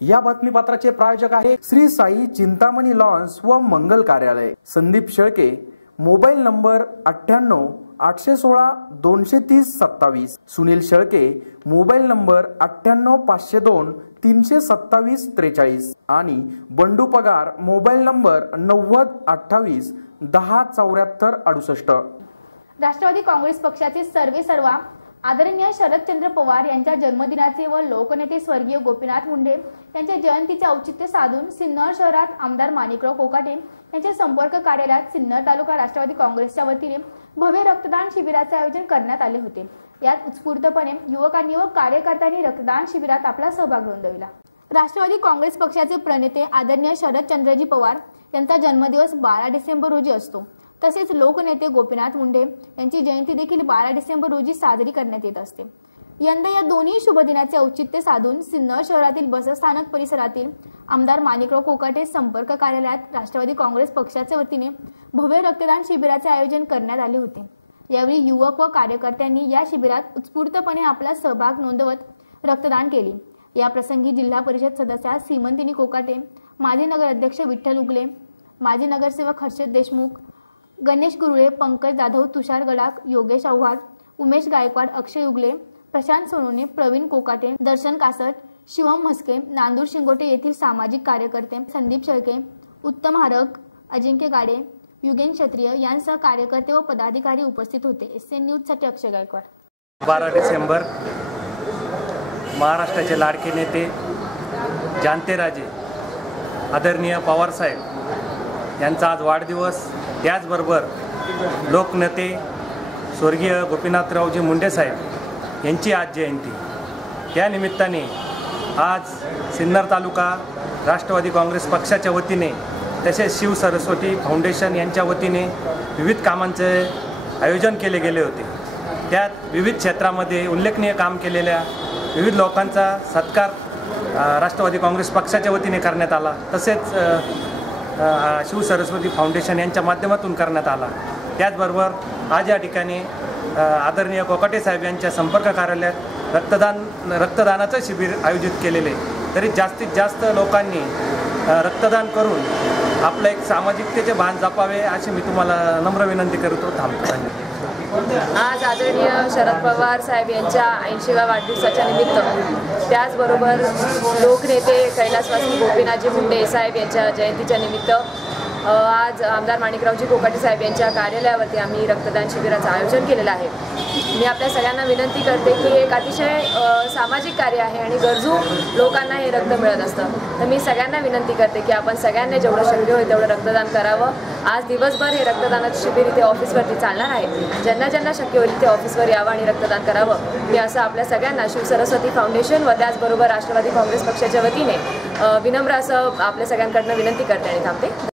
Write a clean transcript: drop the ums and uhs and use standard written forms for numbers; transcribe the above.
या बातमीपत्राचे प्रायोजक आहे श्री साई चिंतामणी लॉन्स व मंगल कार्यालय, Sandeep Shelke, mobile number 98 816 230 27, Sunil Shelke, mobile number 98 502 327 43 आणि बंडू पगार, मोबाईल नंबर 90 28 10 74 68। राष्ट्रवादी काँग्रेस पक्षाचे सर्वेसर्वा आदरणीय शरदचंद्र पवार यांच्या जन्मदिनाचे व लोकनेते स्वर्गीय गोपीनाथ मुंडे यांच्या जयंतीचे औचित्य साधून सिन्नर शहरात आमदार माणिकराव कोकाटे यांच्या संपर्क कार्यालयात सिन्नर तालुका राष्ट्रवादी काँग्रेसच्या वतीने भव्य रक्तदान शिबिराचे आयोजन करण्यात आले होते। यात उत्स्फूर्तपणे युवकांनी व कार्यकर्त्यांनी रक्तदान शिबिरात आपला सहभाग नोंदविला। राष्ट्रवादी काँग्रेस पक्षाचे प्रणेते आदरणीय शरदचंद्रजी पवार यांचा जन्मदिवस 12 डिसेंबर रोजी असतो। तसेच लोकनेते गोपीनाथ मुंडे यांची जयंती देखील 12 डिसेंबर रोजी साजरी करण्यात येत असते। यंदा या दोन्ही शुभ दिनाचे औचित्य साधून सिन्नर शहरातील बसस्थानक परिसरातील आमदार माणिकराव कोकाटे संपर्क कार्यालयात राष्ट्रवादी काँग्रेस पक्षाच्या वतीने भव्य रक्तदान शिबिराचे आयोजन करण्यात आले होते। यावेळी युवक व कार्यकर्त्यांनी या शिबिरात उत्स्फूर्तपणे आपला सहभाग नोंदवत रक्तदान केले। या प्रसंगी जिल्हा परिषद सदस्या सीमंतिनी कोकाटे, माजी नगराध्यक्ष विठ्ठल उगले, माजी नगरसेवक हर्षद देशमुख, गणेश गुरुळे, पंकज जाधव, तुषार गडाख, योगेश आव्हाड, उमेश गायकवाड, अक्षय उगले, प्रशांत सोनोने, प्रवीण कोकाटे, दर्शन कासट, शिवम म्हस्के, नांदूर शिंगोटे येथील सामाजिक कार्यकर्ते, संदीप शेळके, उत्तम हारक, अजिंक्य गाडे, युगेन क्षत्रिय यांसह कार्यकर्ते व पदाधिकारी उपस्थित होते। SN न्यूज साठी अक्षय गायकवाड। 12 डिसेंबर महाराष्ट्राचे लाडके नेते जाणते राजे आदरणीय पवार साहेब यांचा आज वाढदिवस, त्याचबरोबर लोकनेते स्वर्गीय गोपीनाथरावजी मुंडे साहेब यांची आज जयंती। त्या निमित्ताने आज सिन्नर तालुका राष्ट्रवादी काँग्रेस पक्षाच्या वतीने तसेच शिव सरस्वती फाउंडेशन यांच्या वतीने विविध कामांचे आयोजन केले गेले होते। त्यात विविध क्षेत्रामध्ये उल्लेखनीय काम केलेल्या विविध लोकांचा सत्कार राष्ट्रवादी काँग्रेस पक्षाच्या वतीने करण्यात आला। तसेच शिव सरस्वती फाउंडेशन यांच्या माध्यमातून करण्यात आला। त्याचबरोबर आज या ठिकाणी आदरणीय कोकाटे साहेब यांच्या संपर्क कार्यालयात रक्तदानाचं शिबिर आयोजित केलेले, तरी जास्तीत जास्त लोकांनी रक्तदान करून आपलं एक सामाजिकतेचे भान जपावे अशी मी तुम्हाला नम्र विनंती करतो। थांबतो। आज आदरणीय शरद पवार साहेब यांच्या 80व्या वाढदिवसाच्या निमित्त, त्याचबरोबर लोकनेते कैलासवासी गोपीनाथजी मुंडे साहेब यांच्या जयंतीच्या निमित्त आज आमदार माणिकरावजी कोकाटे साहेब यांच्या कार्यालयावरती आम्ही रक्तदान शिबिराचं आयोजन केलेलं आहे। मी आपल्या सगळ्यांना विनंती करते की एक अतिशय सामाजिक कार्य आहे आणि गरजू लोकांना हे रक्त मिळत असतं। तर मी सगळ्यांना विनंती करते की आपण सगळ्यांनी जेवढं शक्य होईल तेवढं रक्तदान करावं। आज दिवसभर हे रक्तदानाचं शिबिर इथे ऑफिसवरती चालणार आहे। ज्यांना ज्यांना शक्य होईल ते ऑफिसवर यावं आणि रक्तदान करावं। मी असं आपल्या सगळ्यांना शिव सरस्वती फाउंडेशन व त्याचबरोबर राष्ट्रवादी काँग्रेस पक्षाच्या वतीने विनम्र असं आपल्या सगळ्यांकडनं विनंती करते आणि थांबते।